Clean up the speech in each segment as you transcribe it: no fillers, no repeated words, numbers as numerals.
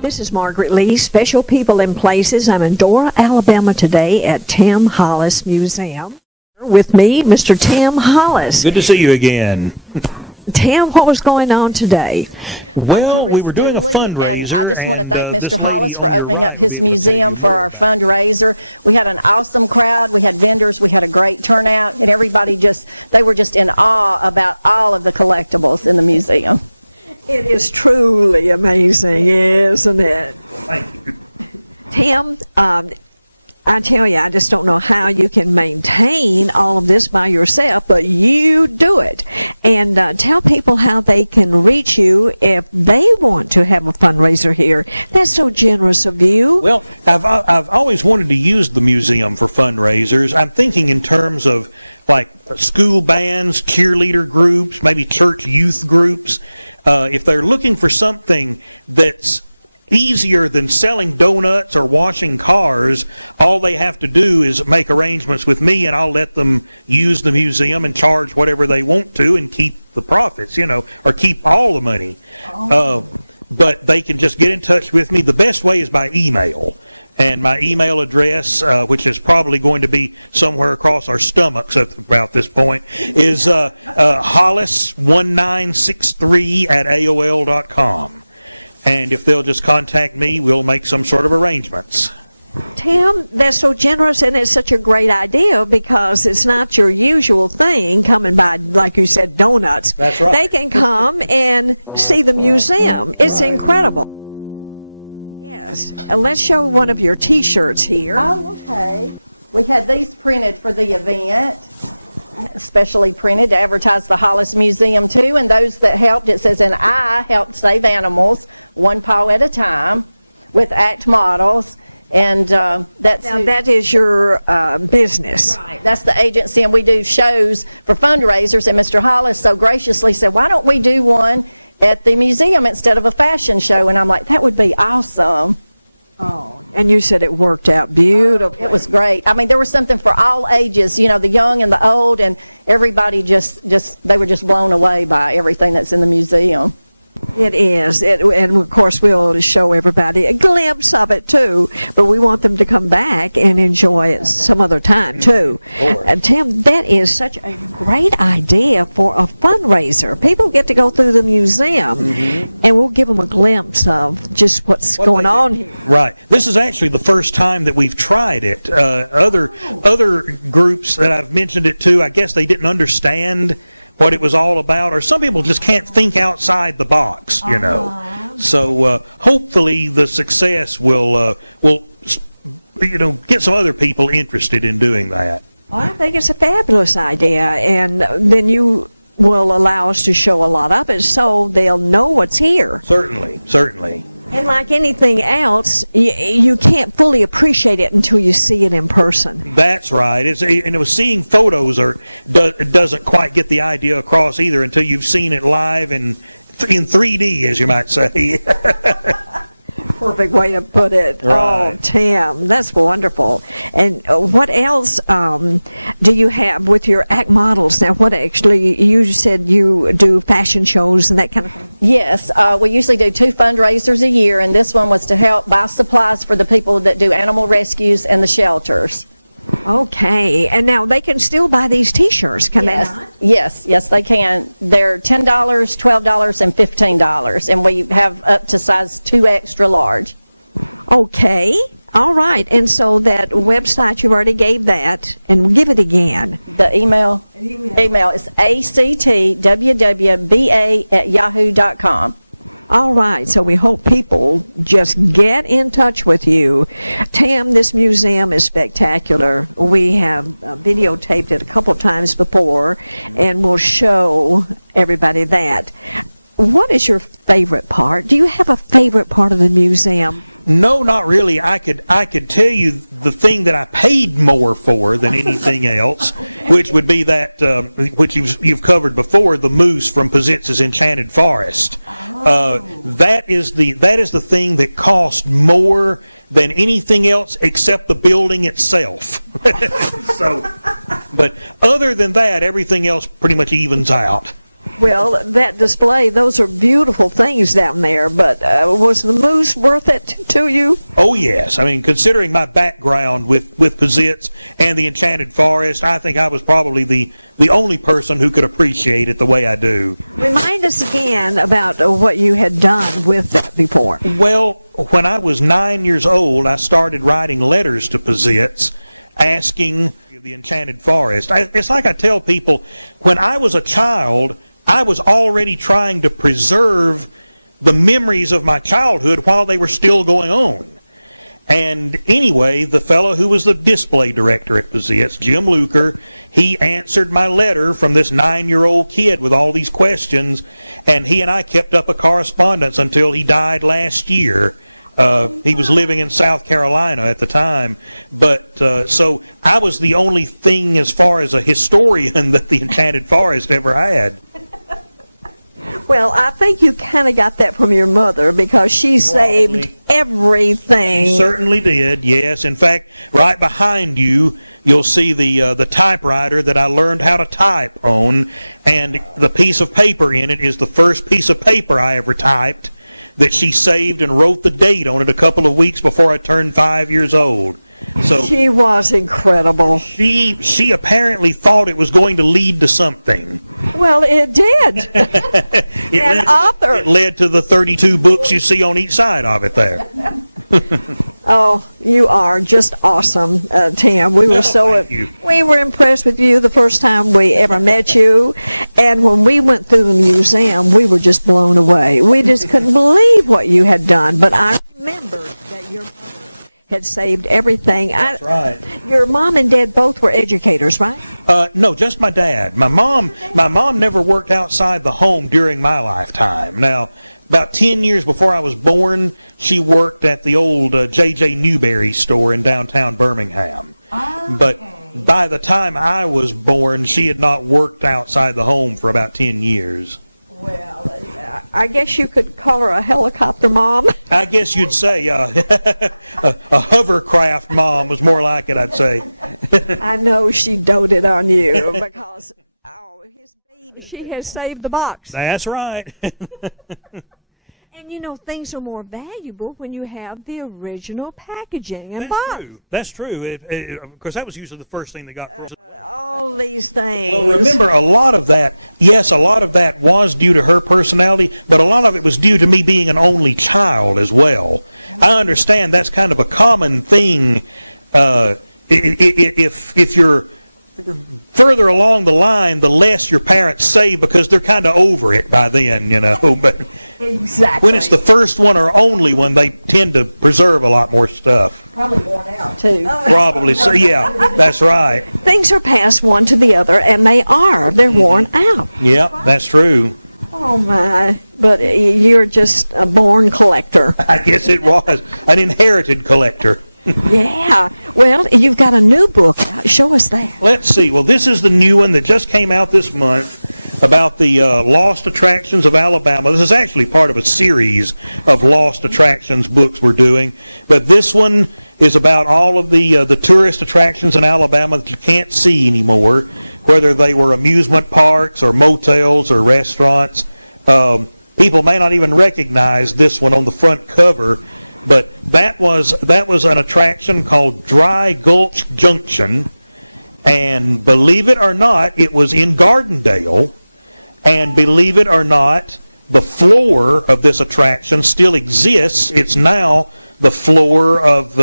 This is Margaret Lee, Special People and Places. I'm in Dora, Alabama today at Tim Hollis Museum. With me, Mr. Tim Hollis. Good to see you again. Tim, what was going on today? Well, we were doing a fundraiser. And I just want to thank Mr. Hollis for opening up his museum for our fundraiser. We had an awesome crowd. We had vendors. We had a great turnout. And everybody they were just in awe about all of the collectibles in the museum. It is truly amazing, isn't it? Thank you. Tim, I tell you, I just don't know how you can maintain all of this by yourself, but you do it. And tell people how they can reach you if they want to have a fundraiser here. That's so generous of you. Well, I've always wanted to use the museum for fundraisers. I'm thinking in terms of like school bands, cheerleader groups, maybe church youth groups. If they're looking for something that's easier than selling donuts or washing cars, all they have to do is make arrangements with me, and I'll let them use the museum and charge whatever they want to and keep the profits, or keep all the money. But they can just get in touch with me. The best way is by email. And my email address, which is probably going to be somewhere across our stomachs at about this point, is hollis1963@aol.com. And if they'll just contact me, we'll make some sort of arrangements. Tim, that's so generous, and it's such a great idea because it's not your usual thing coming by, like you said, donuts. That's right. They can come and see the museum. It's incredible. Yes. Let's show one of your T-shirts here. Oh, okay. We had these printed for the event, specially printed to advertise the Hollis Museum too. And those that helped, it says, "And I helped save animals, one paw at a time, with ACT Models." And that is your business. Right. That's the agency, and we do shows for fundraisers. And Mr. Hollis so graciously said, "Why don't we do one at the museum instead of a fashion show?" And I'm like, that would be awesome. Oh, and you said it worked out beautiful. It was great. I mean, there was something for all ages, the young and the old, and everybody they were just blown away by everything that's in the museum. It is, and of course we'll show everybody a glimpse of it too, but we want them to come back and enjoy it some other time too. Tim, that is such a great idea for a fundraiser. People get to go through the museum, and we'll give them a glimpse of just what's going on here. Right. This is actually the first time that we've tried it. Other groups that I've mentioned it to, I guess they didn't understand what it was all about, or some people just can't think outside the box, So hopefully the success will get some other people interested in doing that. Well, I think it's a fabulous idea, and then you will allow us to show a lot of it so they'll know what's here. Certainly. And like anything else, you can't fully appreciate it until you see it in person. That's right. Seeing photos doesn't quite get the idea across either until you've seen it live in 3D, as you might say. Perfect way to put it. Right. Oh, Tim, that's wonderful. And what else do you have with your ACT models? Now, you said you do fashion shows and that kind of thing? Yes, we usually do 2 fundraisers a year, and this one was to help buy supplies for the people that do animal rescues and the shelters. Okay, and now they can still buy these T-shirts, can they not? Yes, they can. They're $10, $12, and $15, and we have up to size 2 extra large. Okay, all right, and so that website, you already gave that, and give it again. The email is actwwba@yahoo.com. All right, so we hope people just get in touch with you. Tim, this museum is spectacular. We have videotaped it a couple times before, and we'll show everybody that. What is your favorite part? Do you have a favorite part of the museum? No, not really. I could tell you the thing that I paid more for than anything else, which would be that which you've covered before, the moose from Pizitz's Enchanted Forest. That is the thing that cost more than anything else except the building itself. But other than that, everything else pretty much evens out. Well, that display, those are beautiful things down there, but was the moose worth it to you? Oh, yes. I mean, considering my background with Pizitz and the Enchanted Forest, I think I was probably the only person who could appreciate it the way I do. Remind us again about what you had done with that before. Well, when I was 9 years old, I started writing letters to Pizitz asking the Enchanted Forest. It's like I tell people, when I was a child, I was already trying to preserve the memories of my childhood while they were still going on. And anyway, the fellow who was the display director at Pizitz, Jim Luker, he answered my letter from this 9-year-old kid with all these questions, and he and I kept up a correspondence until he died last year. He was living in South Carolina at the time, but so I was the only thing as far as a historian that the Enchanted Forest ever had. Well, I think you kind of got that from your mother because she saved everything. She certainly did, yes. In fact, right behind you, you'll see the typewriter that I learned how to type on, and the piece of paper in it is the first piece of paper I ever typed that she saved and wrote the date on it a couple of weeks before I turned 5 years old. So she was incredible. She apparently thought it was going to lead to something. Well, it did. An author. It led to the 32 books you see on each side of it there. Oh, you are just awesome, Tim. We were we were impressed with you the first time we ever met you, and when we went through the museum, we were just blown away. We just couldn't believe what you had done. But I remember that your mother had saved everything. That's right. Your mom and dad both were educators, right? No, just my dad. My mom never worked outside the home during my lifetime. Now, about 10 years before I was born, she worked at the old J.J. Newberry store in downtown Birmingham. Okay. But by the time I was born, she had not worked outside the home for about 10 years. Well, I guess you could call her a helicopter mom. I guess you'd say a hovercraft mom was more like it, I'd say. I know she doted on you because, his baby, she has saved the box. That's right. And, you know, things are more valuable when you have the original packaging and box. True. That's true. Because that was usually the first thing they got for us. All these things. Well, remember, a lot of that was due to her personality, but a lot of it was due to me being an only child as well. I understand that's kind of a common thing. If you're further along the line, the less your parents save because they're kind of over it by then, you know. But exactly. When it's the first one or only one, they tend to preserve a lot more stuff. Probably worn out, too. Probably. So, yeah, that's right. Things are passed one to the other, and they're worn out. Yeah, that's true. Oh, my. But you're just a born collector. I guess it was. An inherited collector. Yeah. Well, you've got a new book out. Show us that. Let's see. Well, this is the new one that just came out this month about the lost attractions of Alabama. This is actually part of a series of lost attractions books we're doing. But this one is about all of the tourist attractions in Alabama that you can't see anymore, whether they were amusement parks or motels or restaurants. People may not even recognize this one on the front cover. But that was an attraction called Dry Gulch Junction, and believe it or not, it was in Gardendale, and believe it or not, the floor of this attraction still exists. It's now the floor of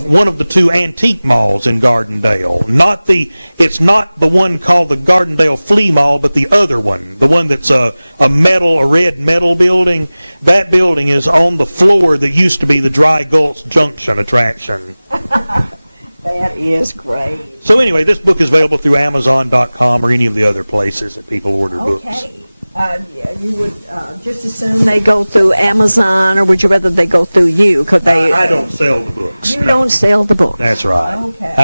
one of the two antique malls in Gardendale. It's not the one called the Gardendale Flea Mall, but the other one, the one that's a red metal building. That building is on the floor that used to be the Dry Gulch Junction attraction. That is great. So anyway, this book is available through Amazon.com or any of the other places that people order books. Okay. Yeah, you would just as soon they go through Amazon, or would you rather they go through you? Cause I don't sell the books. You don't sell the books. That's right. Okay.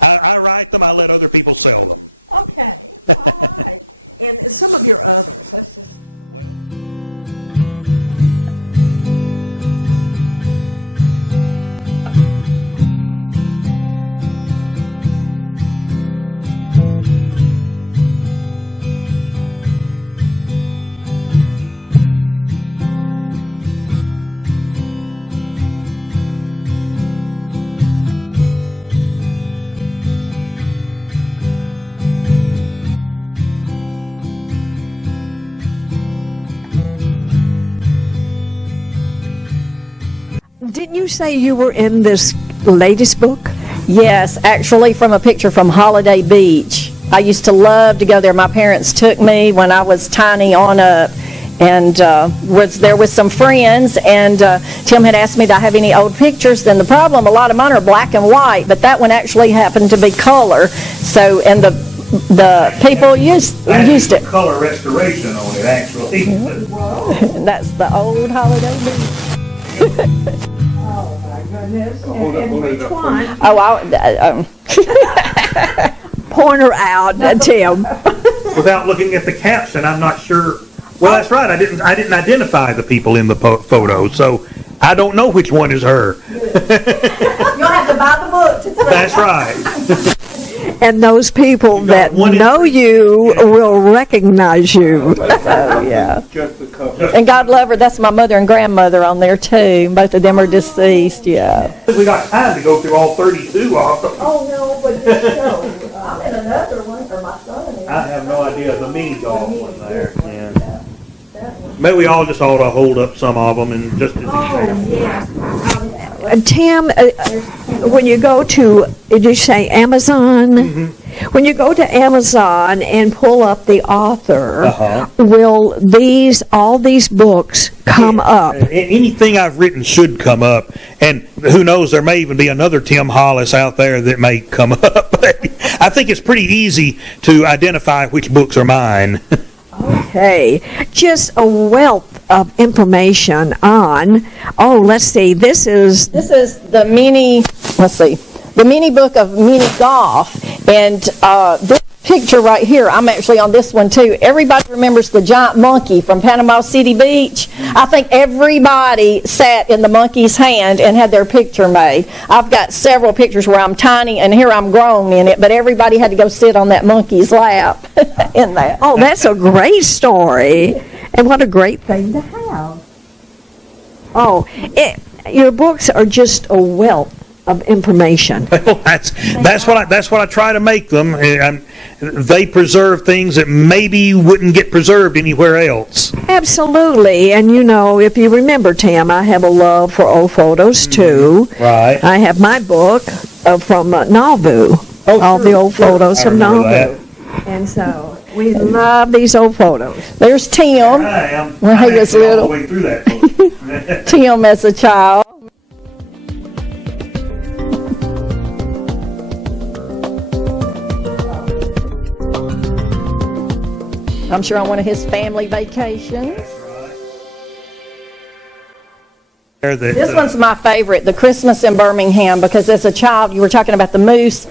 I write them. I let other people sell them. Okay. All right. And some of your others. Let's just. Well. Didn't you say you were in this latest book? Yes, actually from a picture from Holiday Beach. I used to love to go there. My parents took me when I was tiny on up, and was there with some friends, and Tim had asked me, do I have any old pictures? Then the problem, a lot of mine are black and white, but that one actually happened to be color. So, and the people used it. Color restoration on it, actually. That's the old Holiday Beach. Point her out, Tim. Without looking at the caption, I'm not sure. Well, that's right. I didn't identify the people in the photo, so I don't know which one is her. You'll have to buy the book to see. That's right. And those people that know you will recognize you. Oh, yeah. Just the cover. And God love her, that's my mother and grandmother on there too. Both of them are deceased, yeah. We got time to go through all 32 of them. Oh, no, but no. I'm in another one for my son. I have no idea. The mini golf one there. Yeah. Maybe we all just ought to hold up some of them and just as Tim, when you go to, did you say Amazon? Mm-hmm. When you go to Amazon and pull up the author, will all these books come up? Anything I've written should come up, and who knows, there may even be another Tim Hollis out there that may come up. I think it's pretty easy to identify which books are mine. Okay, just a wealth of information on, let's see, this is the mini book of mini golf, and this picture right here, I'm actually on this one too. Everybody remembers the giant monkey from Panama City Beach. I think everybody sat in the monkey's hand and had their picture made. I've got several pictures where I'm tiny and here I'm grown in it, but everybody had to go sit on that monkey's lap in that. Oh, that's a great story, and what a great thing to have. Your books are just a wealth of information. Well, that's what I try to make them. They preserve things that maybe wouldn't get preserved anywhere else. Absolutely, and if you remember, Tam, I have a love for old photos too. Right. I have my book from Nauvoo, all the old photos from Nauvoo, and so we love these old photos. There's Tim when he was little. All the way through that book. Tim as a child. I'm sure on one of his family vacations. This one's my favorite, the Christmas in Birmingham, because as a child, you were talking about the moose.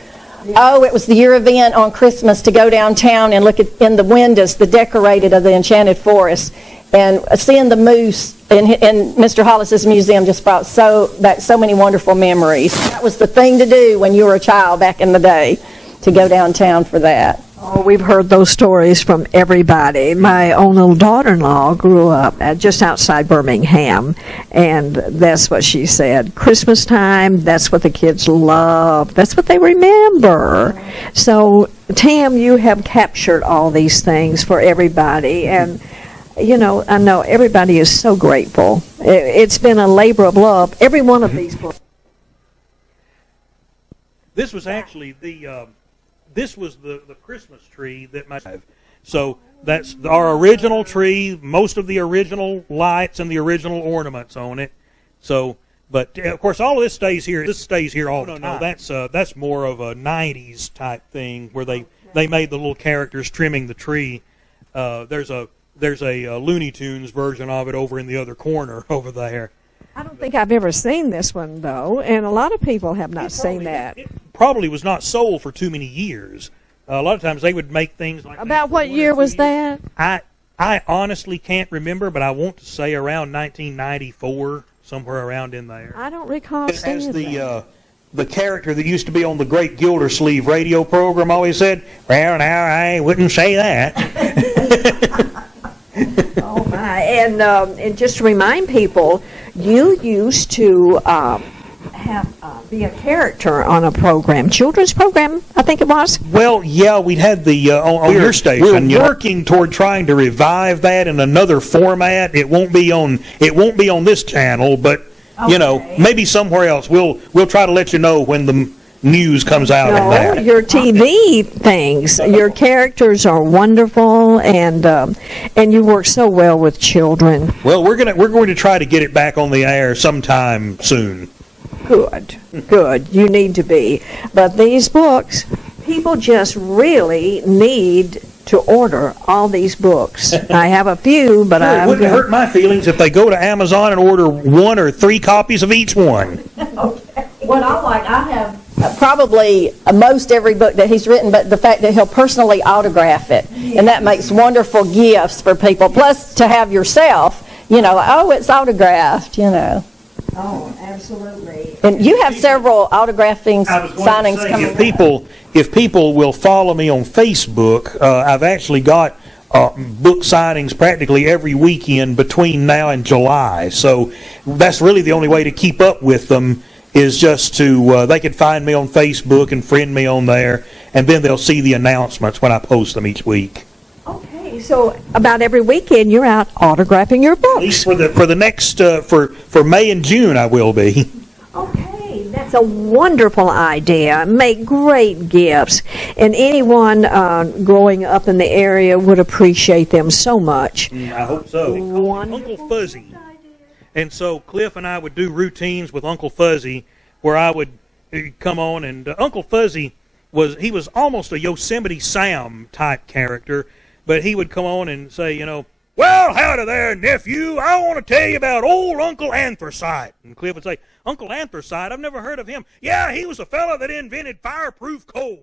Oh, it was the year event on Christmas to go downtown and look in the windows, the decorated of the Enchanted Forest. And seeing the moose in Mr. Hollis's museum just brought back so many wonderful memories. That was the thing to do when you were a child back in the day, to go downtown for that. Oh, we've heard those stories from everybody. My own little daughter-in-law grew up just outside Birmingham, and that's what she said. Christmas time, that's what the kids love. That's what they remember. So, Tam, you have captured all these things for everybody, and I know everybody is so grateful. It's been a labor of love. Every one of these books. This was actually this was the Christmas tree that so that's our original tree, most of the original lights and the original ornaments on it. So, but of course all of this stays here. This stays here all the time. No, that's more of a 90s type thing where they made the little characters trimming the tree. There's a Looney Tunes version of it over in the other corner over there. I don't think I've ever seen this one, though, and a lot of people have not seen that. It probably was not sold for too many years. A lot of times they would make things like About what year was that? I honestly can't remember, but I want to say around 1994, somewhere around in there. I don't recall seeing that. The character that used to be on the Great Gildersleeve radio program always said, "Well, now I wouldn't say that." Oh my! And just to remind people, you used to be a character on a program, children's program, I think it was. Well, yeah, we'd had the on your station. We're working toward trying to revive that in another format. It won't be on this channel, but You know, maybe somewhere else. We'll try to let you know when the news comes out of that. Your TV things, your characters are wonderful, and you work so well with children. Well, we're going to try to get it back on the air sometime soon. Good. You need to be. But these books, people just really need to order all these books. I have a few, but It wouldn't hurt my feelings if they go to Amazon and order 1 or 3 copies of each one. What I like, I have probably most every book that he's written, but the fact that he'll personally autograph it, and that makes wonderful gifts for people. Plus, to have yourself, you know, like, oh, it's autographed, you know. Oh, absolutely. And you have several autographing I was going signings to say, coming. if people will follow me on Facebook, I've actually got book signings practically every weekend between now and July. So that's really the only way to keep up with them, is just to, they can find me on Facebook and friend me on there, and then they'll see the announcements when I post them each week. Okay, so about every weekend you're out autographing your At least books. for the next, for May and June I will be. Okay, that's a wonderful idea. Make great gifts. And anyone growing up in the area would appreciate them so much. I hope so. Wonderful. Uncle Fuzzy. And so Cliff and I would do routines with Uncle Fuzzy where I would come on, and Uncle Fuzzy was almost a Yosemite Sam type character, but he would come on and say, you know, well, howdy there, nephew. I want to tell you about old Uncle Anthracite. And Cliff would say, Uncle Anthracite? I've never heard of him. Yeah, he was a fellow that invented fireproof coal.